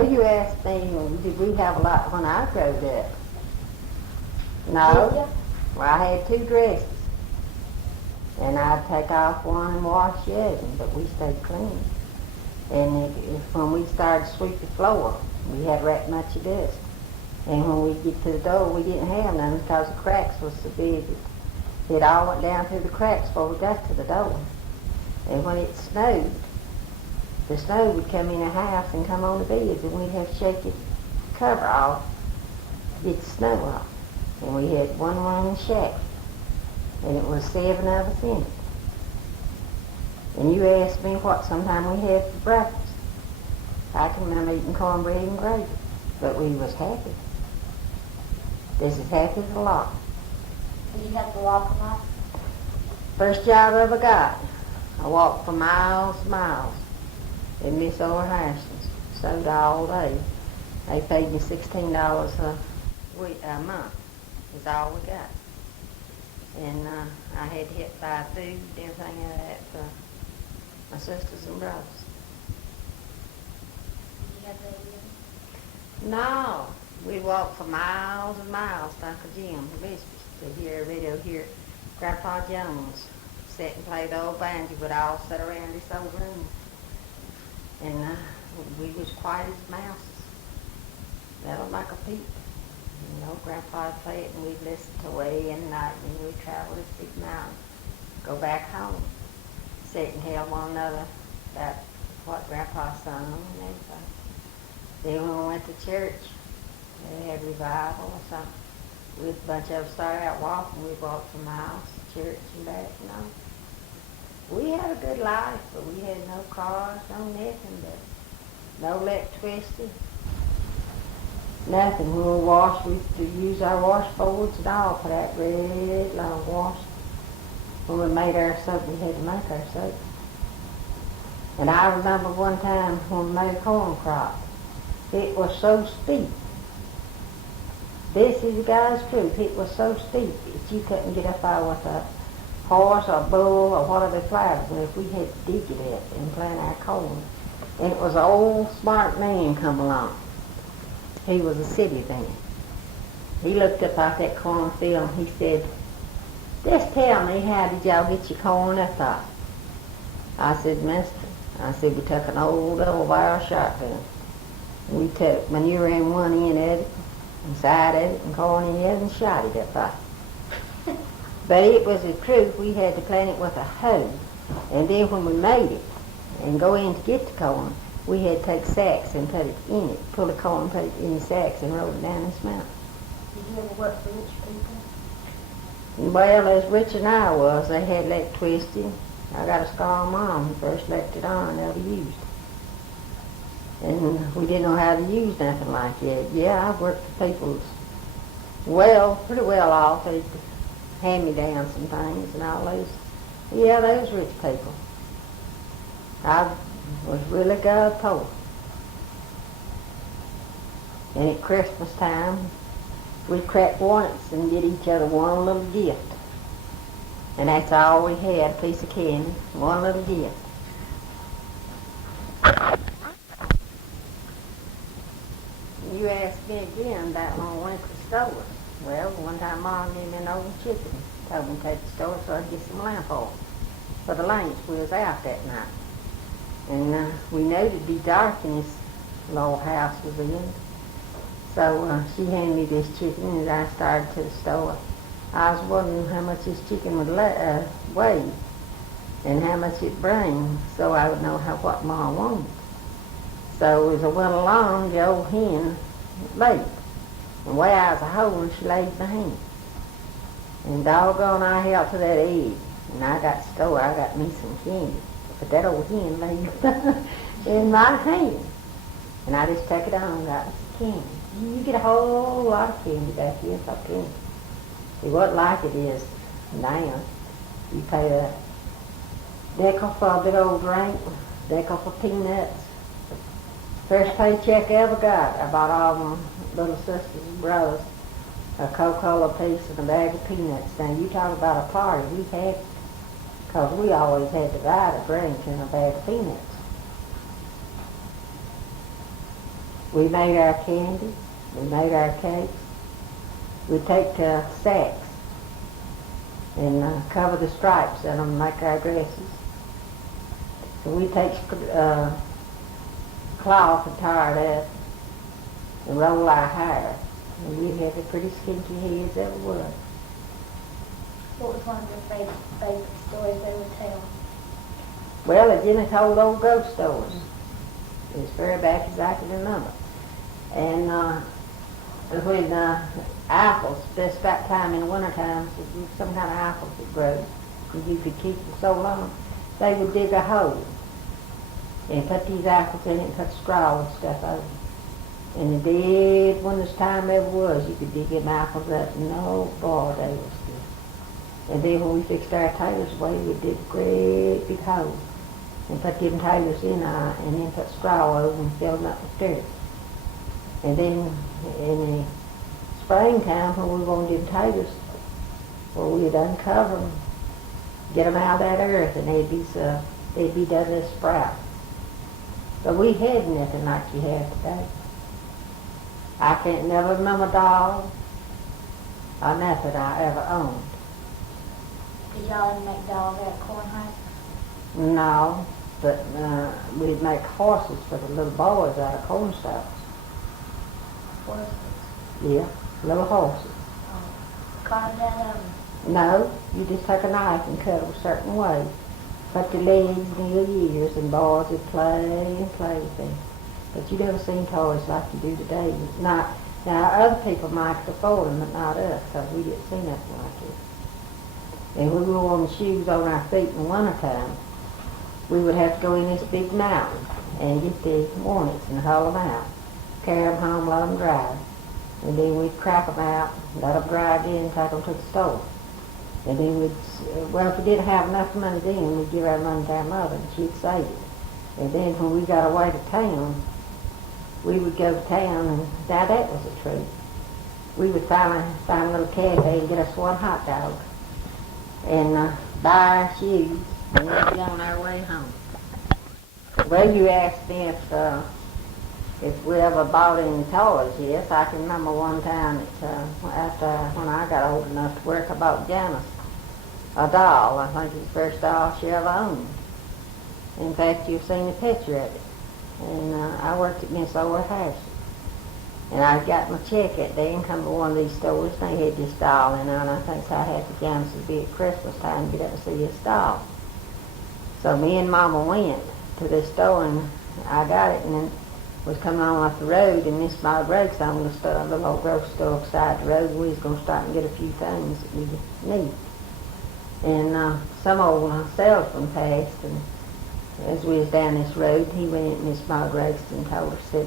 Well, you asked me, did we have a lot when I grew up? No. Well, I had 2 dresses. And I'd take off one and wash the other, but we stayed clean. And when we started to sweep the floor, we had that much of dust. And when we get to the door, we didn't have none because the cracks was so big. It all went down through the cracks before we got to the door. And when it snowed, the snow would come in the house and come on the beds, and we'd have to shake the cover off to get the snow off. And we had one room shack, and it was 7 of us in it. And you asked me what sometime we had for breakfast. I can remember eating cornbread and gravy, but we was happy. This is happy as a lot. Did you have to walk a lot? First job I ever got, I walked for miles and miles in Miss O'Harrison's, sewed all day. They paid me $16 a month, is all we got. And I had to help buy food and everything like that for my sisters and brothers. Did you have to eat? No, we walked for miles and miles to Uncle Jim, Biscuits, to hear radio here. Grandpa Jones sat and played the old banjo, but all sat around this old room. And we was quiet as mouses. That was like a peep. You know, Grandpa would play it and we'd listen to way in the night, and we'd travel this big mountain, go back home, sit and tell one another about what Grandpa sung and everything. Then when we went to church, they had revival or something. With a bunch of us started out walking. We walked for miles to church and back, you know. We had a good life, but we had no cars, no nothing, but no electricity. Nothing. When we washed, we used to use our washboards and all for that red long wash. When we made our soap, we had to make our soap. And I remember one time when we made a corn crop, it was so steep. This is the guy's truth. It was so steep that you couldn't get up there with a horse or bull or whatever flowers. And if we had to dig it up and plant our corn. And it was an old smart man come along. He was a city man. He looked up at that cornfield and he said, "Just tell me, how did y'all get your corn up there?" I said, "Mister," I said, "we took an old double-barrel shotgun. We took manure in one end of it, and side of it, and corn in the other, and shot it up there." But it was the truth. We had to plant it with a hoe. And then when we made it and go in to get the corn, we had to take sacks and put it in it, pull the corn, put it in the sacks, and roll it down this mountain. Did you ever work for rich people? Well, as rich as I was, they had electricity. I got a scar on my arm when first left it on, never used it. And we didn't know how to use nothing like that. Yeah, I worked for people's, pretty well off. They'd hand me down some things and all those. Yeah, those rich people. I was really God poor. And at Christmas time, we'd crack once and get each other one little gift. And that's all we had, a piece of candy, one little gift. You asked me again about when I went to the store. Well, one time Mom gave me an old chicken, told me to take the store so I'd get some lamp oil for the lunch. We was out that night. And we knew it'd be dark in this little house was in. So she handed me this chicken and I started to the store. I was wondering how much this chicken would weigh and how much it bring, so I would know what Ma wanted. So as I went along, the old hen laid. And way I was a hole, she laid my hand. And doggone, I held to that egg. And I got store, I got me some candy. But that old hen laid in my hand. And I just took it on and got some candy. You get a whole lot of candy back here for penny. It wasn't like it is now. You pay a nickel for a big old drink, nickel for peanuts. First paycheck I ever got, I bought all my little sisters and brothers a Coca-Cola piece and a bag of peanuts. Now you talk about a party, we had, because we always had to buy the drink and a bag of peanuts. We made our candy. We made our cakes. We'd take sacks and cover the stripes in them and make our dresses. So we'd take cloth and tie it up and roll our hair. And we'd have the pretty skinky heads that we was. What was one of your favorite stories they would tell? Well, it Jimmy told old ghost stories. As far back as I can remember. And when apples, just about time in the wintertime, some kind of apples that grow, and you could keep them so long, they would dig a hole and put these apples in it and put straw and stuff over them. And the dead winter's time ever was, you could dig them apples up, and oh boy, they was good. And then when we fixed our taters away, we'd dig a great big hole and put them taters in and then put straw over them and fill them up with dirt. And then in the springtime, when we wanted them taters, well, we'd uncover them, get them out of that earth, and they'd be done as sprout. But we had nothing like you have today. I can't never remember a doll or nothing I ever owned. Did y'all ever make dolls out of corn husks? No, but we'd make horses for the little boys out of corn stalks. Horses? Yeah, little horses. Carved out of them? No, you just take a knife and cut them a certain way. Put the legs near the ears, and boys would play and play with them. But you never seen toys like you do today. Now other people might afford them, but not us, because we didn't see nothing like it. And when we wore the shoes on our feet in the wintertime, we would have to go in this big mountain and get the warnings and haul them out, carry them home, let them dry. And then we'd crack them out, let them dry again, take them to the store. And then if we didn't have enough money then, we'd give our money to our mother and she'd save it. And then when we got away to town, we would go to town, and now that was the truth. We would find a little cafe and get us one hot dog and buy our shoes, and we'd be on our way home. Well, you asked me if we ever bought any toys. Yes, I can remember one time after when I got old enough to work, I bought Janice a doll. I think it was the first doll she ever owned. In fact, you've seen a picture of it. And I worked at Miss Owen Harrison. And I got my check that day and come to one of these stores, and they had this doll in there, and I think so I had the Janice to be at Christmas time to get up and see this doll. So me and Mama went to this store, and I got it, and then was coming on off the road and missed my brakes on the store, the little grocery store beside the road, and we was going to stop and get a few things that we need. And some old salesman passed, and as we was down this road, he went and Miss Maud Ragston and told her, said,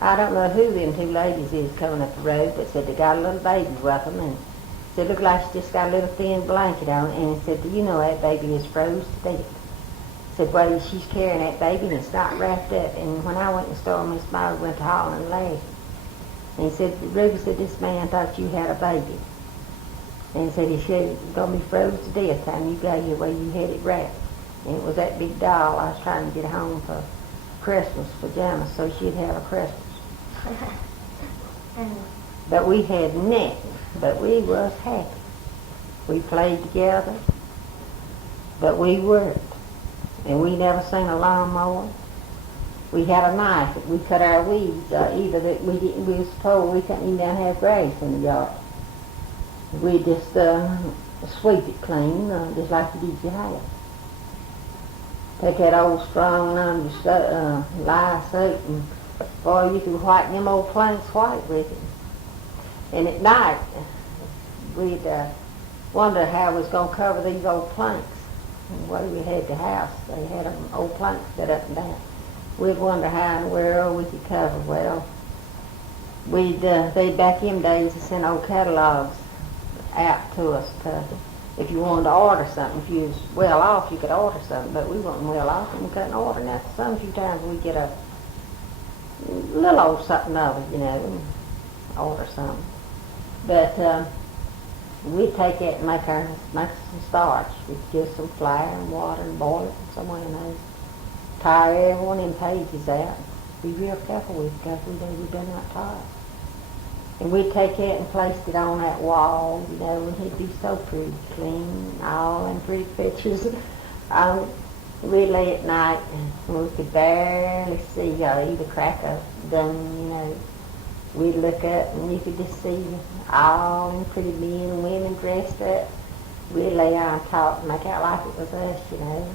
I don't know who them two ladies is coming up the road, but said they got a little baby with them, and said, look like she just got a little thin blanket on, and he said, do you know that baby is froze to death? Said, well, she's carrying that baby and it's not wrapped up. And when I went in the store, Miss Maud went to hollering and laughing. And he said, Ruby said, this man thought you had a baby. And he said, he said, it's going to be froze to death time you got here where you had it wrapped. And it was that big doll I was trying to get home for Christmas for Janice so she'd have a Christmas. But we had nothing, but we was happy. We played together, but we worked. And we never seen a lawnmower. We had a knife that we cut our weeds, either that we was told we couldn't even have grass in the yard. We just sweep it clean, just like you did your house. Take that old strong lye soap, and boy, you could whiten them old planks white with it. And at night, we'd wonder how we was going to cover these old planks. And where we had the house, they had them old planks set up and down. We'd wonder how in the world we could cover. Well, they back in days, they sent old catalogs out to us if you wanted to order something. If you was well off, you could order something, but we wasn't well off and we couldn't order nothing. Some few times we'd get a little old something of it, and order something. But we'd take it and make some starch. We'd get some flour and water and boil it somewhere in there. Tire every one of them pages out. be real careful with because we know we've been out taught. And we'd take it and placed it on that wall, you know, and he'd be so pretty clean, all in pretty pictures. We'd lay at night and we could barely see either crack of gun, you know. We'd look up and you could just see all in pretty men and women dressed up. We'd lay on and talk and make out like it was us, you know.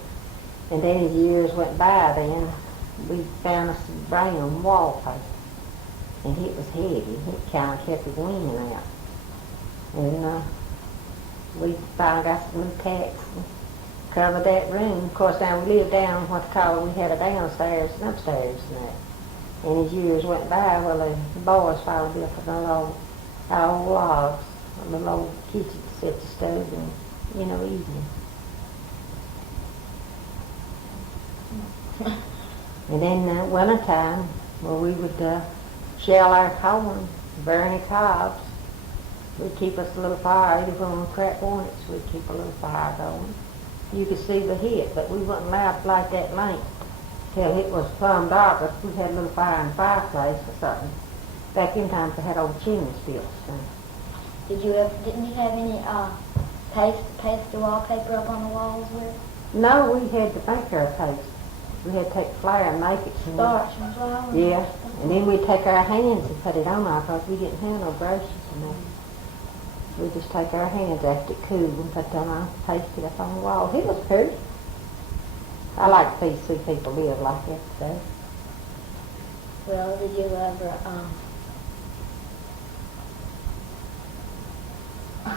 And then as years went by then, we found us some brown wallpaper. And it was heavy. It kind of kept the wind out. And we finally got some new tacks and covered that room. Of course, now we lived down what they call, we had a downstairs and upstairs and that. And as years went by, well, the boys finally built a little old logs, a little old kitchen to set the stove and, you know, eating. And then winter time, well, we would shell our corn, burn the cobs. We'd keep us a little fire, even when we cracked hornets, we'd keep a little fire going. You could see the heat, but we wasn't allowed to light that lamp till it was plumb dark, if we had a little fire in the fireplace or something. Back in times they had old chimneys built. So. Didn't you have any pastel wallpaper up on the walls with? No, we had to make our paste. We had to take flour and make it. Starch and flour? Yeah, and then we'd take our hands and put it on there because we didn't have no brushes and that. We'd just take our hands after it cooled and put it on our paste it up on the wall. It was pretty. I like to see people live like that today. Well, did you ever, I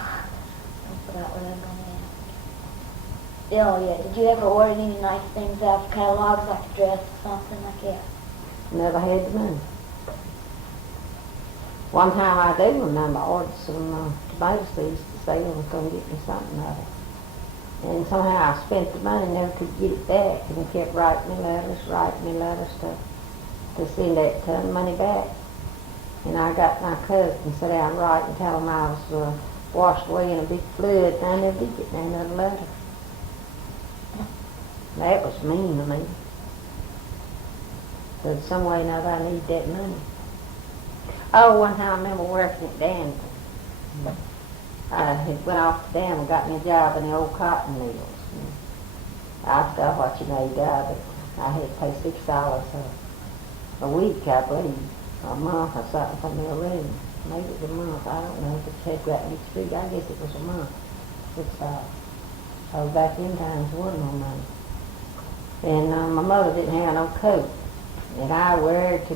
forgot what I was going to ask. Oh, yeah. Did you ever order any nice things out of catalogs, like a dress or something like that? Never had the money. One time I do remember I ordered some tomato seeds to say I was going to get me something out of it. And somehow I spent the money and never could get it back. And he kept writing me letters to send that money back. And I got my cousin to sit down and write and tell him I was washed away in a big flood, and I never did get another letter. That was mean to me. But some way or another I need that money. Oh, one time I remember working at Danville. I had went off to Danville and got me a job in the old cotton mills. I forgot what you made out of it. I had to pay $6 a week, I believe, a month or something for me a room. Maybe it was a month, I don't know, but it had got me through. I guess it was a month. $6. So back in times there wasn't no money. And my mother didn't have no coat. And I worked to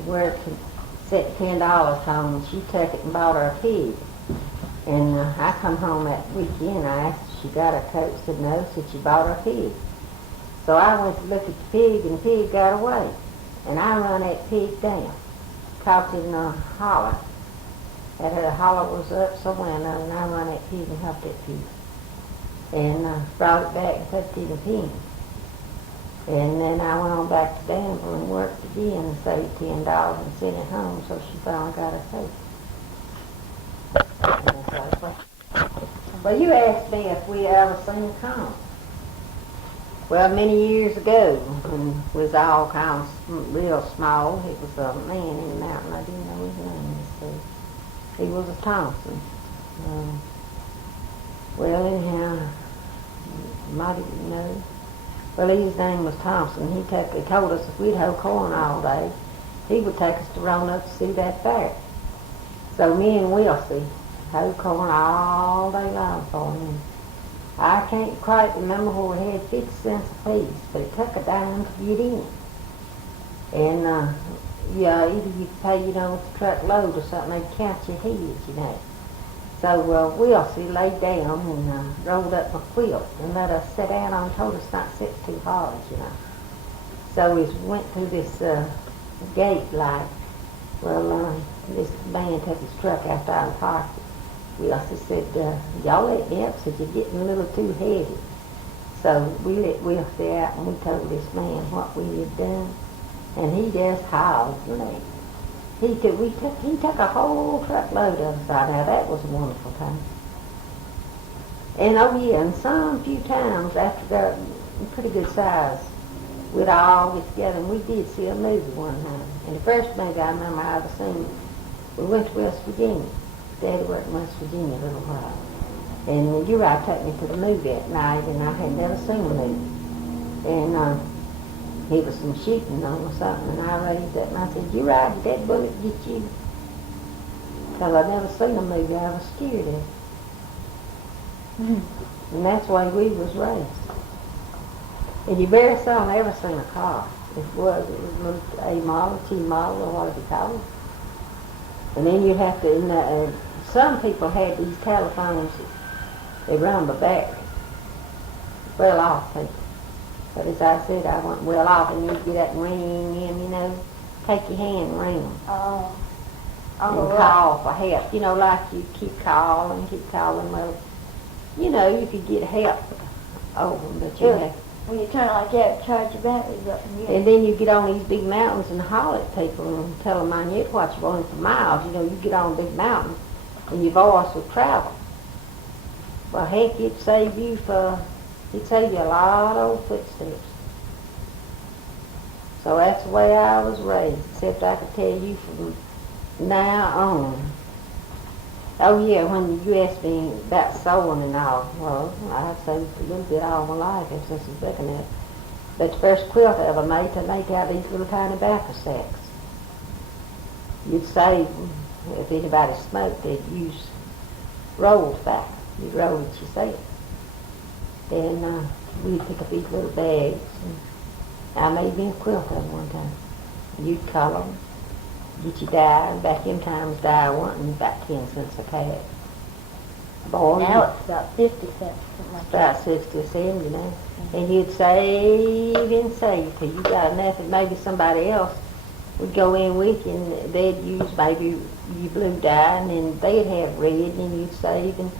set $10 home, and she took it and bought her a pig. And I come home that weekend, I asked if she got her coat, she said no, said she bought her a pig. So I went to look at the pig, and the pig got away. And I run that pig down, caught it in a holler. That holler was up somewhere or another, and I run that pig and helped that pig. And brought it back and put it in the pen. And then I went on back to Danville and worked again and saved $10 and sent it home, so she finally got her coat. Well, you asked me if we ever seen corn. Well, many years ago, when we was all kind of real small, it was a man in the mountain, I didn't know his name, so he was a Thompson. Well, anyhow, you might even know. Well, his name was Thompson. He told us if we'd hoe corn all day, he would take us to Roanoke to see that fair. So me and Wilsie hoe corn all day long for him. I can't quite remember where we had 50 cents a piece, but it took a dime to get in. And either you pay, with a truckload or something, they'd count your heads, So Wilsie laid down and rolled up a quilt and let us sit down on, told us not to sit too hard, So we went through this gate like, this man took his truck after I parked it. Wilsie said, y'all let me up, said you're getting a little too heavy. So we let Wilsie out and we told this man what we had done, and he just howled, He took a whole truckload of us out. Now that was a wonderful time. And and some few times after got pretty good size we'd all get together, and we did see a movie one time. And the first movie I remember I ever seen, we went to West Virginia. Daddy worked in West Virginia a little while. And Uriah took me to the movie at night, and I had never seen the movie. And he was some shooting on or something, and I raised up and I said, Uriah, did that bullet get you? Because I'd never seen a movie I was scared of. And that's the way we was raised. And you very seldom ever seen a car. It was a model, T model, or whatever you call it. And then you'd have to, some people had these telephones, they run the battery. Well off people. But as I said, I went well off, and you'd get up and ring them, you know, take your hand and ring them. Oh. And call for help. You know, like you keep calling, well, you know, you could get help over them, but you Really? have. When you turn it like that, charge your batteries up and And then you get on these big mountains and holler at people and tell them, man, you'd watch going for miles. You know, you get on a big mountain and your voice will travel. Well, heck, it'd save you a lot of old footsteps. So that's the way I was raised, except I could tell you from now on. Oh yeah, when you asked me about sewing and all, well, I've sewed a little bit all my life ever since I was looking at it. But the first quilt I ever made, to make out these little tiny tobacco sacks. You'd save them. If anybody smoked, they'd use rolls back. You'd roll it yourself. And we'd pick up these little bags. And I made me a quilt of them one time. You'd color them. Get your dye, and back in times dye wasn't about 10 cents a cad. Boy, now it's about 50 cents, something like about 60 or 70 now. And you'd save and save till you got enough, and maybe somebody else would go in with you, and they'd use maybe your blue dye, and then they'd have red, and then you'd save, and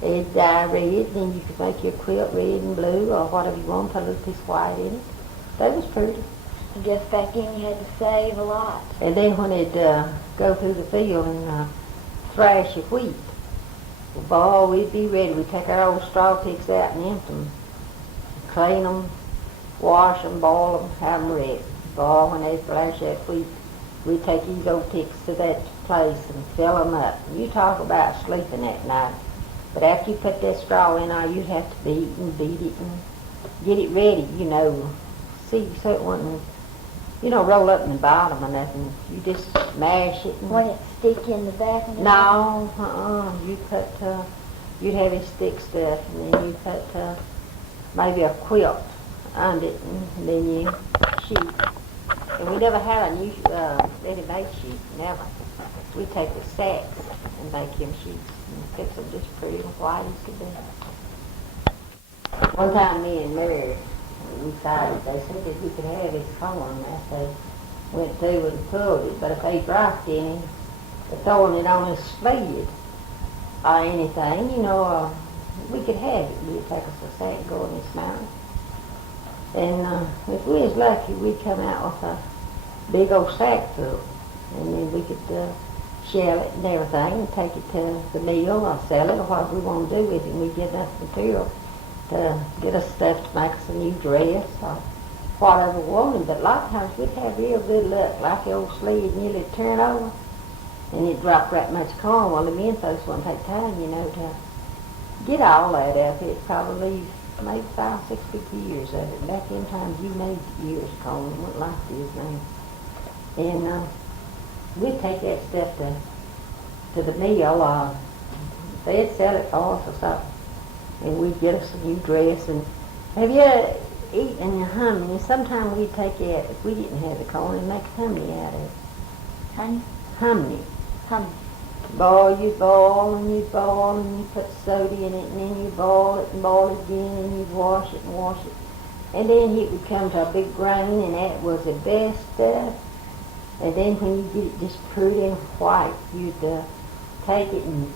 they'd dye red, and then you could make your quilt red and blue, or whatever you want, put a little piece of white in it. That was pretty. I guess back then you had to save a lot. And then when they'd go through the field and thrash your wheat, boy, we'd be ready. We'd take our old straw picks out and empty them, clean them, wash them, boil them, have them ready. Boy, when they thrash that wheat, we'd take these old picks to that place and fill them up. You talk about sleeping at night. But after you put that straw in, all you'd have to beat it and get it ready, you know. See, so it wasn't, you know, roll up in the bottom or nothing. You just mash it. And When it stick in the back and no, you put, you'd have it stick stuff, and then you put maybe a quilt under it, and then you sheet. And we never had a new ready-made sheet, never. We take the sacks and make them sheets and fix them just pretty and white as could be. One time me and Mary, we decided, they said that we could have his corn after they went through and pulled it, but if they dropped any, they're throwing it on a sled or anything, you know, we could have it. We'd take us a sack and go in this mountain. And if we was lucky, we'd come out with a big old sack full, and then we could shell it and everything and take it to the mill or sell it or whatever we want to do with it, and we'd get enough material to get us stuff to make us a new dress or whatever we wanted. But a lot of times we'd have real good luck, like the old sled nearly turn over and it dropped that much corn. Well, the men folks wouldn't take time, you know, to get all that up. It probably maybe 5 or 6 big years of it. Back in times you made years of corn, it wasn't like this now. And we'd take that stuff to the mill, they'd sell it for us or something. And we'd get us a new dress. And have you eaten honey? Sometimes we'd take it, if we didn't have the corn, and make honey out of it. Honey? Honey. Honey. Boil, you boil, and you boil, and you put soda in it, and then you boil it and boil it again, and you wash it and wash it. And then it would come to a big grain, and that was the best stuff. And then when you get it just pretty and white, you'd take it and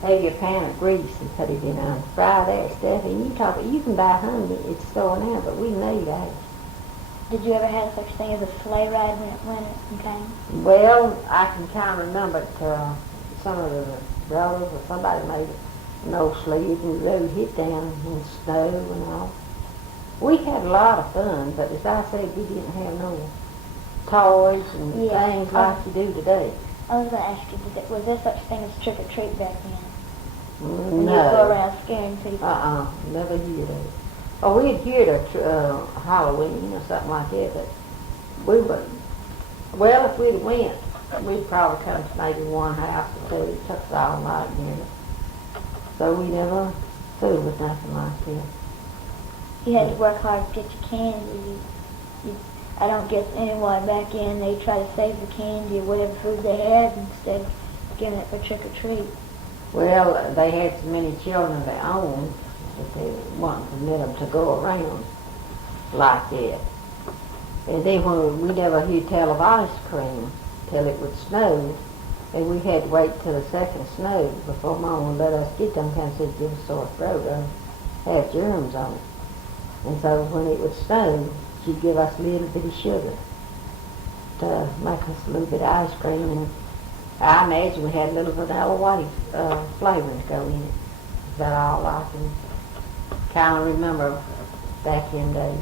have your pan of grease and put it in and fry that stuff. And you can buy honey at the store now, but we made ours. Did you ever have such thing as a sleigh ride when it came? Well, I can kind of remember it, some of the brothers or somebody made an old sled and rode it down in the snow and all. We had a lot of fun, but as I said, we didn't have no toys and things like you do today. I was going to ask you, was there such thing as trick-or-treat back then? When No. you go around scaring people? Never heard of it. Oh, we'd heard of Halloween or something like that, but we would, well, if we'd went, we'd probably come to maybe one house or two. It took us all night, you know. So we never fooled with nothing like that. You had to work hard to get your candy. I don't guess anyone back in, they try to save the candy or whatever food they had instead of giving it for trick-or-treat. Well, they had so many children of their own that they wanted to let them to go around like that. And then when we never heard tell of ice cream till it would snow, and we had to wait till the second snow before Mom would let us get them kind of said give us sore throat or have germs on it. And so when it would snow, she'd give us a little bit of sugar to make us a little bit of ice cream, and I imagine we had a little vanilla white flavors go in it. Is that all I can kind of remember back in days?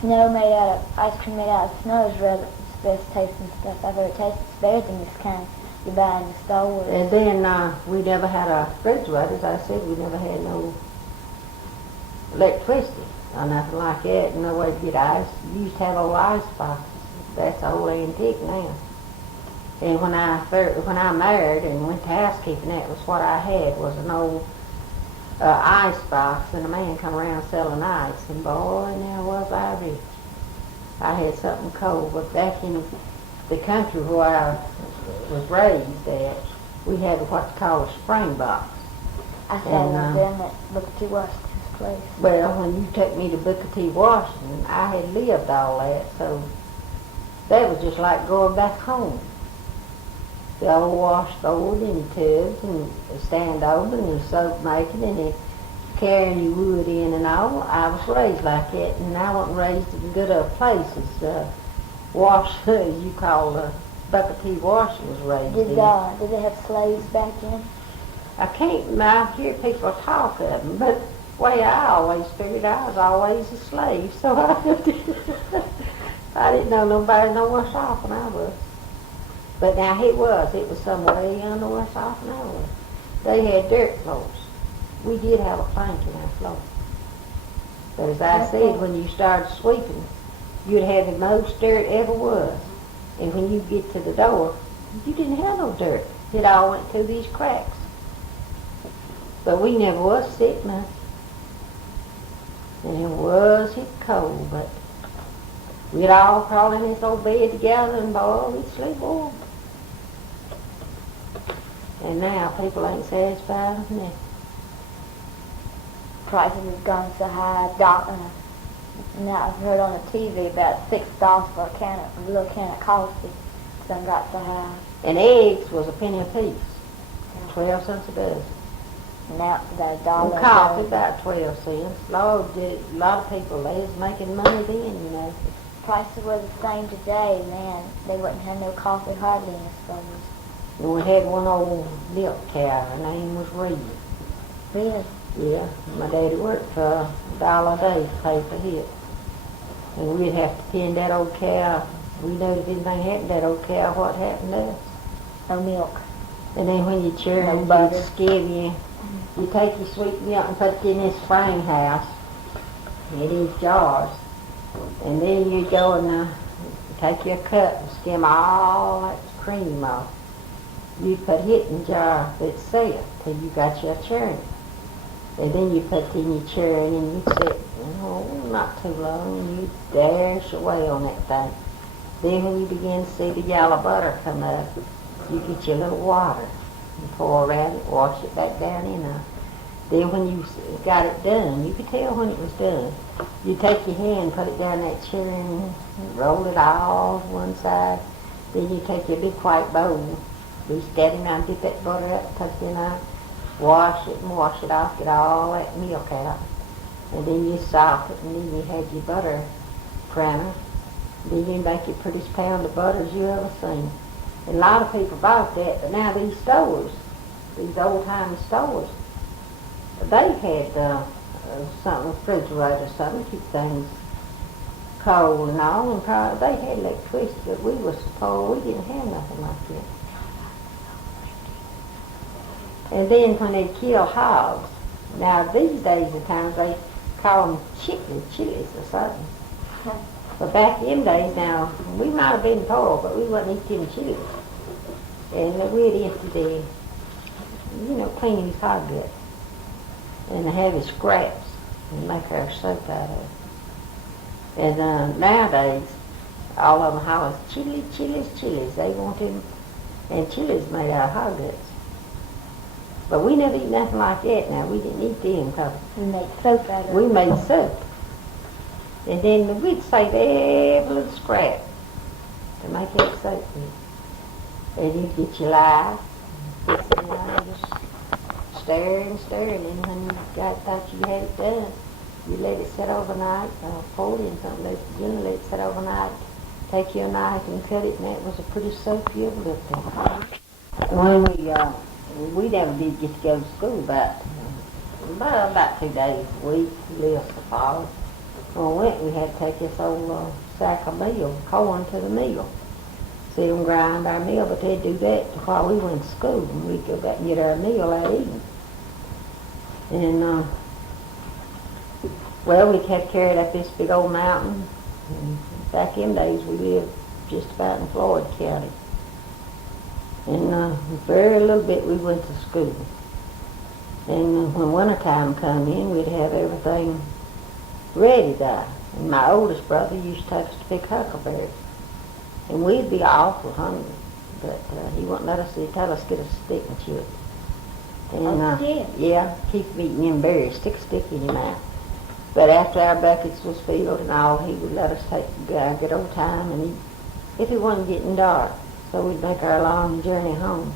Snow made out of, ice cream made out of snow is rather the best tasting stuff I've ever tasted. It's better than this kind you buy in the store. And then we never had a refrigerator. As I said, we never had no electricity or nothing like that, no way to get ice. We used to have old ice boxes. That's old antique now. And when I married and went to housekeeping, that was what I had, was an old ice box, and a man come around selling ice, and boy, now was I rich. I had something cold. But back in the country where I was raised at, we had what they call a spring box. I saw one then at Booker T. Washington's place. Well, when you took me to Booker T. Washington, I had lived all that, so that was just like going back home. The old washboard and tubs and stand over and the soap making and then carrying your wood in and all. I was raised like that, and I wasn't raised in good places. Wash, as you call Booker T. Washington was raised in. Did they have slaves back then? I hear people talk of them, but the way I always figured I was always a slave, so I didn't know nobody no worse off than I was. But now it was some way under worse off than I was. They had dirt floors. We did have a plank in our floor. But as I said, when you started sweeping, you'd have the most dirt ever was. And when you get to the door, you didn't have no dirt. It all went through these cracks. But we never was sick much. And it was hit cold, but we'd all crawl in this old bed together and boy, we'd sleep warm. And now people ain't satisfied with nothing. Prices have gone so high. Now I've heard on the TV about $6 for a little can of coffee. Some got so high. And eggs was a penny a piece, 12 cents a dozen. And now it's about $1. And coffee about 12 cents. Lord, a lot of people, they was making money then, you know. Prices were the same today, man. They wouldn't have no coffee hardly in the stores. And we had one old milk cow. Her name was Rhea. Really? Yeah. My daddy worked for $1 a day to pay for it. And we'd have to tend that old cow. We know if anything happened to that old cow, what happened to us. No milk. And then when you churn, No you'd butter. skim you take your sweet milk and put it in this frame house, in these jars. And then you'd go and take your cup and skim all that cream off. You put it in a jar that's set till you got your churn. And then you put it in your churn and you sit, not too long, and you dash away on that thing. Then when you begin to see the yellow butter come up, you get your little water and pour around it, wash it back down in there. Then when you got it done, you could tell when it was done. You take your hand, put it down that churn, roll it all to one side. Then you take your big white bowl, be standing around, dip that butter up, put it in there, wash it and wash it off, get all that milk out. And then you salt it, and then you have your butter primer. Then you make your prettiest pound of butter as you ever seen. And a lot of people bought that, but now these stores, these old-time stores, they had something, refrigerator or something, keep things cold and all. And they had electricity, but we was poor. We didn't have nothing like that. And then when they kill hogs, now these days at times they call them chilies or something. But back in them days now, we might have been poor, but we wasn't eating chilies. And we'd empty the, clean his hog guts and have his scraps and make our soap out of it. And nowadays, all of them holler, chilies. They want them, and chilies made out of hog guts. But we never eat nothing like that now. We didn't eat them because We made soap out of it. we made soap. And then we'd save every little scrap to make that soap with. And you'd get your lye, get some lye, just stir and then when you thought you had it done, you let it sit overnight, pour it in something, let it sit overnight, take your knife and cut it, and that was a pretty soap you ever looked at. When we never did get to go to school about 2 days a week, lists of fall. When we went, we had to take this old sack of meal, corn to the mill. See them grind our meal, but they'd do that while we went to school, and we'd go back and get our meal that evening. And, well, we'd have to carry it up this big old mountain. And back in days, we lived just about in Floyd County. And very little bit we went to school. And when wintertime come in, we'd have everything ready there. And my oldest brother used to take us to pick huckleberries. And we'd be awful hungry. But he wouldn't let us, he'd tell us to get a stick and chew it. And, yeah, keep eating them berries, stick a stick in your mouth. But after our buckets was filled and all, he would let us take a good old time and eat, if it wasn't getting dark. So we'd make our long journey home.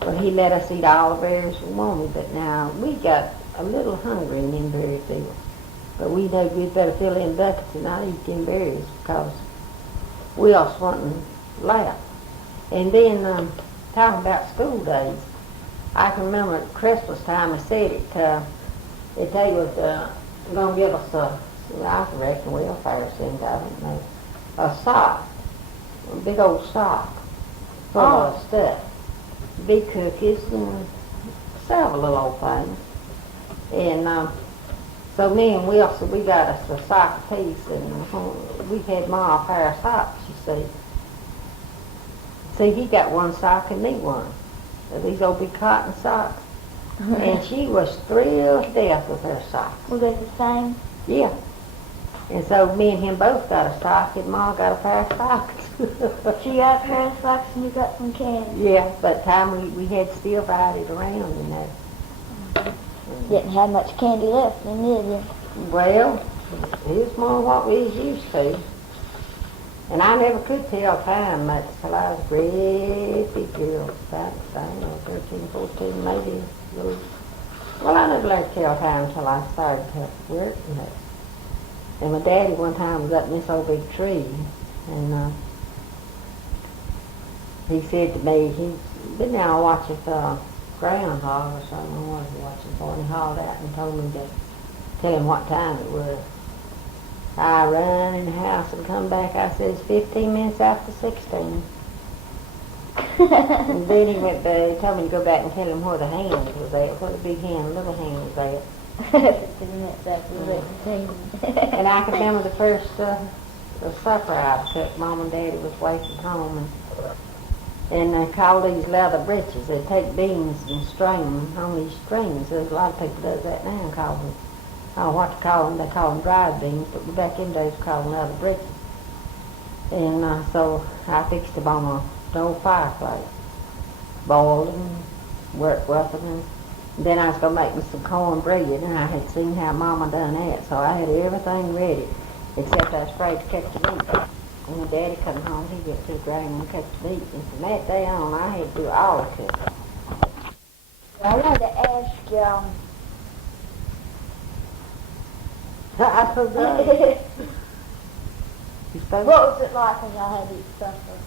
But he let us eat all the berries we wanted, but now we got a little hungry in them berry fields. But we know we'd better fill in buckets and not eat them berries because we also wasn't left. And then talking about school days, I can remember at Christmas time I said it, that they was going to give us I reckon welfare seemed, I don't know, a sock, a big old sock full of stuff, big cookies and several little old things. And so me and Wilson, we got us a sock apiece, and we had Ma a pair of socks, you see. See, he got one sock and me one. These old big cotton socks. And she was thrilled to death with her socks. Were they the same? Yeah. And so me and him both got a sock, and Ma got a pair of socks. She got a pair of socks and you got some candy. Yeah, by the time we had still ride it around, you know. Didn't have much candy left, then did you? Well, it was more what we was used to. And I never could tell time much till I was a great big girl, about, 13, 14, maybe. Well, I never learned to tell time until I started to work, you know. And my daddy one time was up in this old big tree, and he said to me, he'd been down watching groundhog or something, what was he watching for, and he hauled out and told me to tell him what time it was. I run in the house and come back, I said, it's 15 minutes after 16. And then he went back, he told me to go back and tell him where the hand was at, where the big hand and little hand was at. 15 minutes after 16. And I can remember the first supper I took. Mom and Daddy was away from home, and they called these leather breeches. They'd take beans and string them on these strings. There's a lot of people does that now and call them, I don't know what to call them. They call them dried beans, but back in days we called them leather breeches. And so I fixed them on an old fireplace, boiled them, worked with them, and then I was going to make me some cornbread, and I had seen how Mama done that, so I had everything ready, except I was afraid to catch the meat. And when Daddy come home, he went to the ground and catch the meat, and from that day on, I had to do all the cooking. I wanted to ask you, I forgot. what was it like when y'all had to eat supper?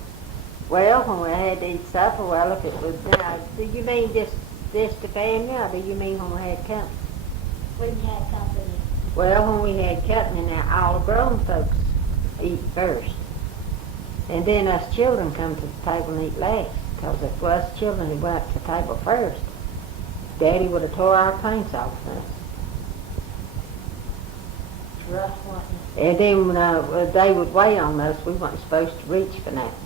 Well, when we had to eat supper, well, if it was, now, do you mean just the family, or do you mean when we had company? when you had company? Well, when we had company, now all the grown folks eat first. And then us children come to the table and eat last. Because if it was us children who went up to the table first, Daddy would have tore our paints off of us. It's rough, wasn't it? And then when they would weigh on us, we weren't supposed to reach for nothing.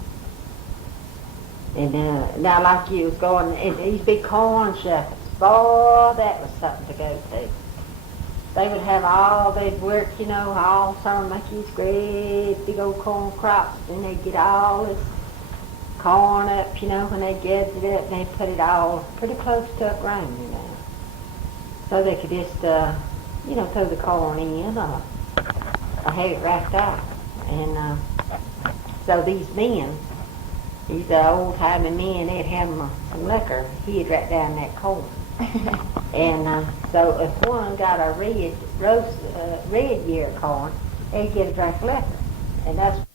And now like you was going, and these big corn shuckers, boy, that was something to go to. They would have they'd work, all summer, make these great big old corn crops, and they'd get all this corn up, when they gathered it up, and they'd put it all pretty close to a ground, So they could just, throw the corn in or have it wrapped out. And so these men, these old-timey men, they'd have some liquor hid right down that corn. And so if one got a red year corn, they'd get a drink of liquor. And that's